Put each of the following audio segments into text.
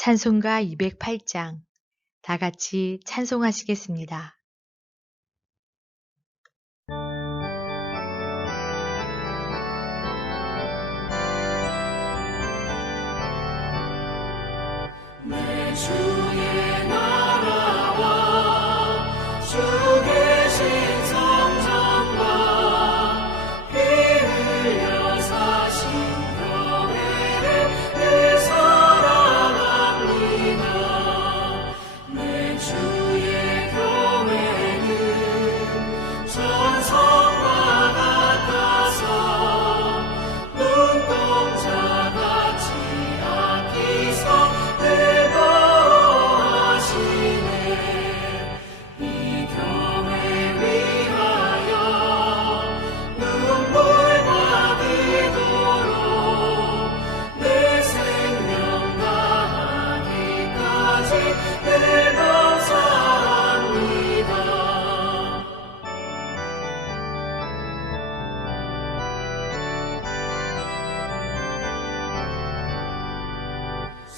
찬송가 208장 다 같이 찬송하시겠습니다. 내 주의 나라와 주 계신 성전과 피 흘려 사신 교회를 늘 사랑합니다. 내 주의 교회는 전성과 같아서 눈동자같이 아끼사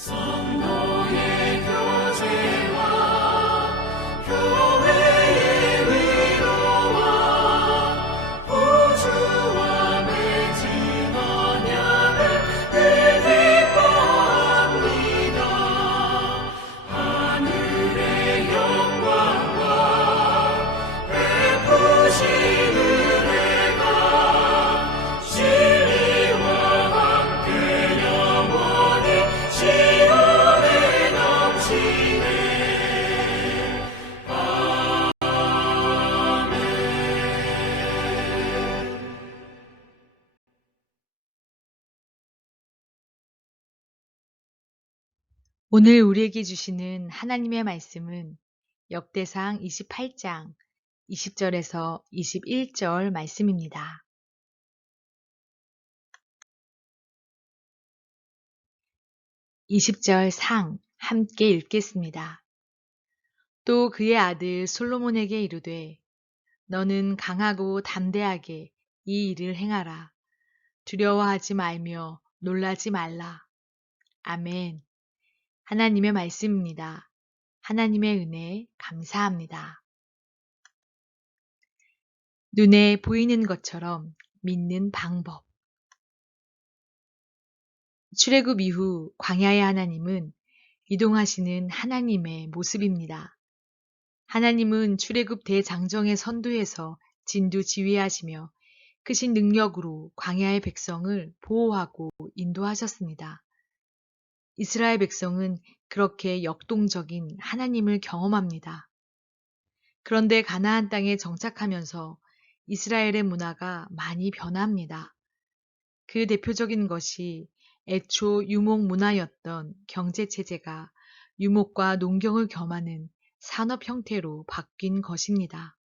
성도의 교제와 교회의 위로와 우주와 맺은 언약을 늘 기뻐합니다. 하늘의 영광과 베푸신 은혜가 진리와 함께 영원히 시온에 넘치네. 아멘. 오늘 우리에게 주시는 하나님의 말씀은 역대상 28장 20절에서 21절 말씀입니다. 20절 상 함께 읽겠습니다. 또 그의 아들 솔로몬에게 이르되 너는 강하고 담대하게 이 일을 행하라. 두려워하지 말며 놀라지 말라. 아멘. 하나님의 말씀입니다. 하나님의 은혜 감사합니다. 눈에 보이는 것처럼 믿는 방법. 출애굽 이후 광야의 하나님은 이동하시는 하나님의 모습입니다. 하나님은 출애굽 대장정의 선두에서 진두지휘하시며 크신 능력으로 광야의 백성을 보호하고 인도하셨습니다. 이스라엘 백성은 그렇게 역동적인 하나님을 경험합니다. 그런데 가나안 땅에 정착하면서 이스라엘의 문화가 많이 변합니다. 그 대표적인 것이 애초 유목 문화였던 경제체제가 유목과 농경을 겸하는 산업 형태로 바뀐 것입니다.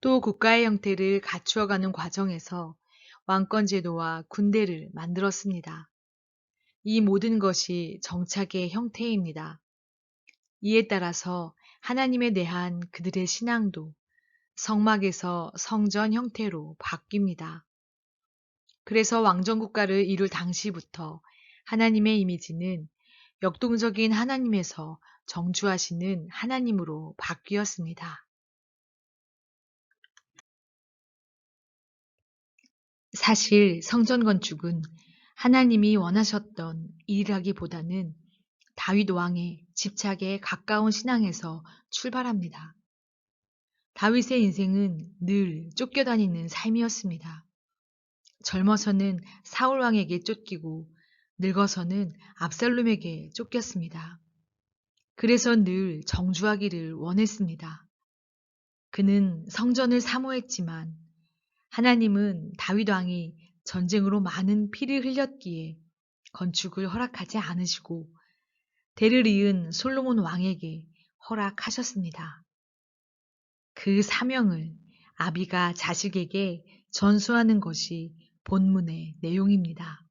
또 국가의 형태를 갖추어가는 과정에서 왕권제도와 군대를 만들었습니다. 이 모든 것이 정착의 형태입니다. 이에 따라서 하나님에 대한 그들의 신앙도 성막에서 성전 형태로 바뀝니다. 그래서 왕정국가를 이룰 당시부터 하나님의 이미지는 역동적인 하나님에서 정주하시는 하나님으로 바뀌었습니다. 사실 성전 건축은 하나님이 원하셨던 일이라기보다는 다윗 왕의 집착에 가까운 신앙에서 출발합니다. 다윗의 인생은 늘 쫓겨다니는 삶이었습니다. 젊어서는 사울 왕에게 쫓기고 늙어서는 압살롬에게 쫓겼습니다. 그래서 늘 정주하기를 원했습니다. 그는 성전을 사모했지만 하나님은 다윗 왕이 전쟁으로 많은 피를 흘렸기에 건축을 허락하지 않으시고 대를 이은 솔로몬 왕에게 허락하셨습니다. 그 사명을 아비가 자식에게 전수하는 것이 본문의 내용입니다.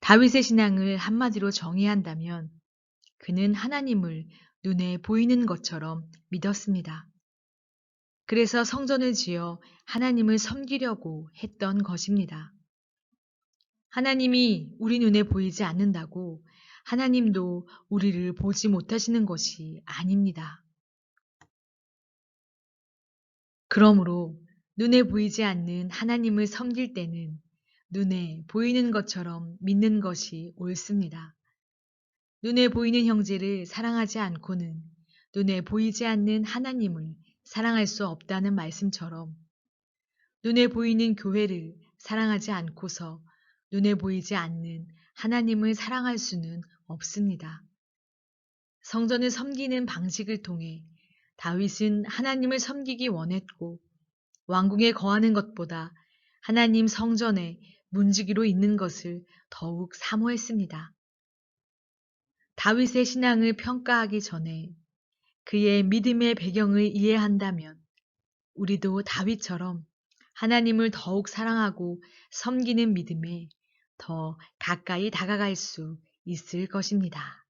다윗의 신앙을 한마디로 정의한다면 그는 하나님을 눈에 보이는 것처럼 믿었습니다. 그래서 성전을 지어 하나님을 섬기려고 했던 것입니다. 하나님이 우리 눈에 보이지 않는다고 하나님도 우리를 보지 못하시는 것이 아닙니다. 그러므로 눈에 보이지 않는 하나님을 섬길 때는 눈에 보이는 것처럼 믿는 것이 옳습니다. 눈에 보이는 형제를 사랑하지 않고는 눈에 보이지 않는 하나님을 사랑할 수 없다는 말씀처럼 눈에 보이는 교회를 사랑하지 않고서 눈에 보이지 않는 하나님을 사랑할 수는 없습니다. 성전을 섬기는 방식을 통해 다윗은 하나님을 섬기기 원했고 왕궁에 거하는 것보다 하나님 성전에 문지기로 있는 것을 더욱 사모했습니다. 다윗의 신앙을 평가하기 전에 그의 믿음의 배경을 이해한다면 우리도 다윗처럼 하나님을 더욱 사랑하고 섬기는 믿음에 더 가까이 다가갈 수 있을 것입니다.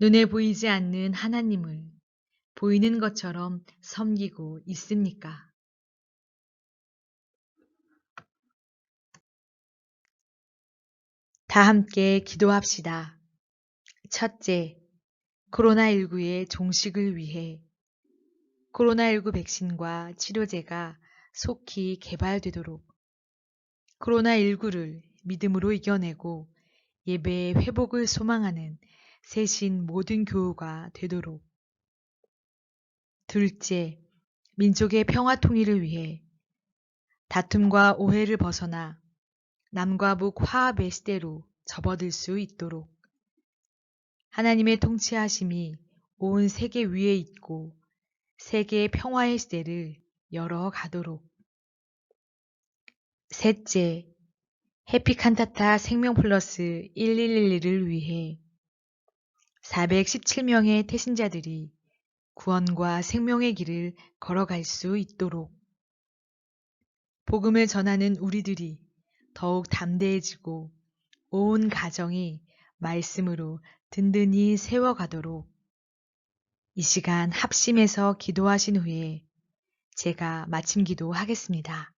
눈에 보이지 않는 하나님을 보이는 것처럼 섬기고 있습니까? 다 함께 기도합시다. 첫째, 코로나19의 종식을 위해 코로나19 백신과 치료제가 속히 개발되도록 코로나19를 믿음으로 이겨내고 예배의 회복을 소망하는 새신 모든 교우가 되도록. 둘째, 민족의 평화 통일을 위해 다툼과 오해를 벗어나 남과 북 화합의 시대로 접어들 수 있도록 하나님의 통치하심이 온 세계 위에 있고 세계의 평화의 시대를 열어가도록. 셋째, 해피칸타타 생명플러스 1111을 위해 417명의 태신자들이 구원과 생명의 길을 걸어갈 수 있도록 복음을 전하는 우리들이 더욱 담대해지고 온 가정이 말씀으로 든든히 세워가도록 이 시간 합심해서 기도하신 후에 제가 마침 기도하겠습니다.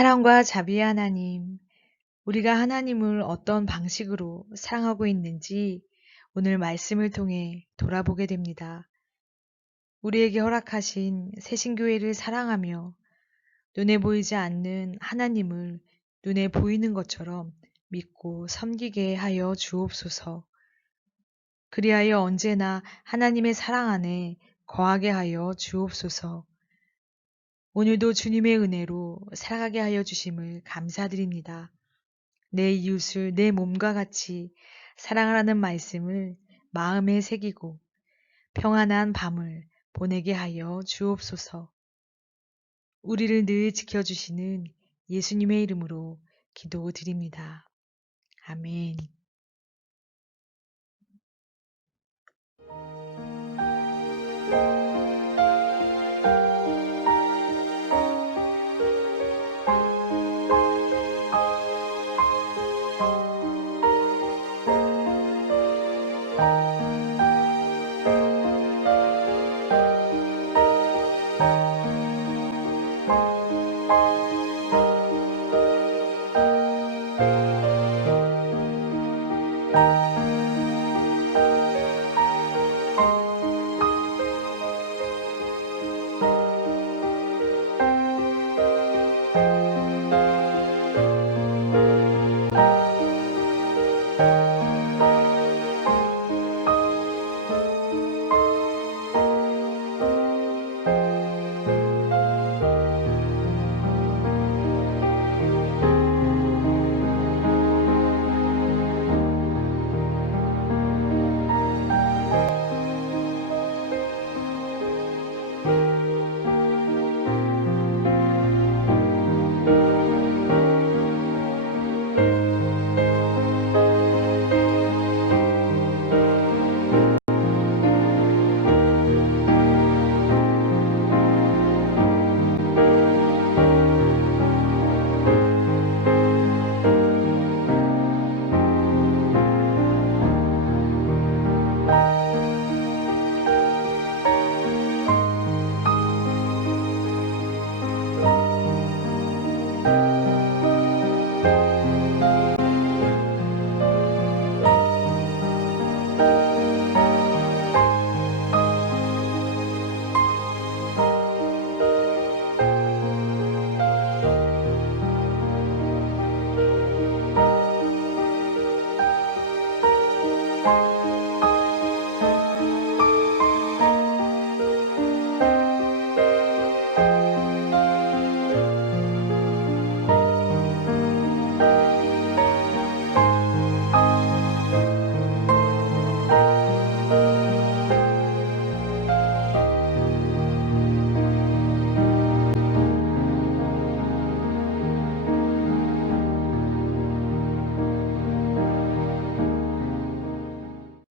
사랑과 자비의 하나님, 우리가 하나님을 어떤 방식으로 사랑하고 있는지 오늘 말씀을 통해 돌아보게 됩니다. 우리에게 허락하신 새신교회를 사랑하며 눈에 보이지 않는 하나님을 눈에 보이는 것처럼 믿고 섬기게 하여 주옵소서. 그리하여 언제나 하나님의 사랑 안에 거하게 하여 주옵소서. 오늘도 주님의 은혜로 살아가게 하여 주심을 감사드립니다. 내 이웃을 내 몸과 같이 사랑하라는 말씀을 마음에 새기고 평안한 밤을 보내게 하여 주옵소서. 우리를 늘 지켜주시는 예수님의 이름으로 기도드립니다. 아멘.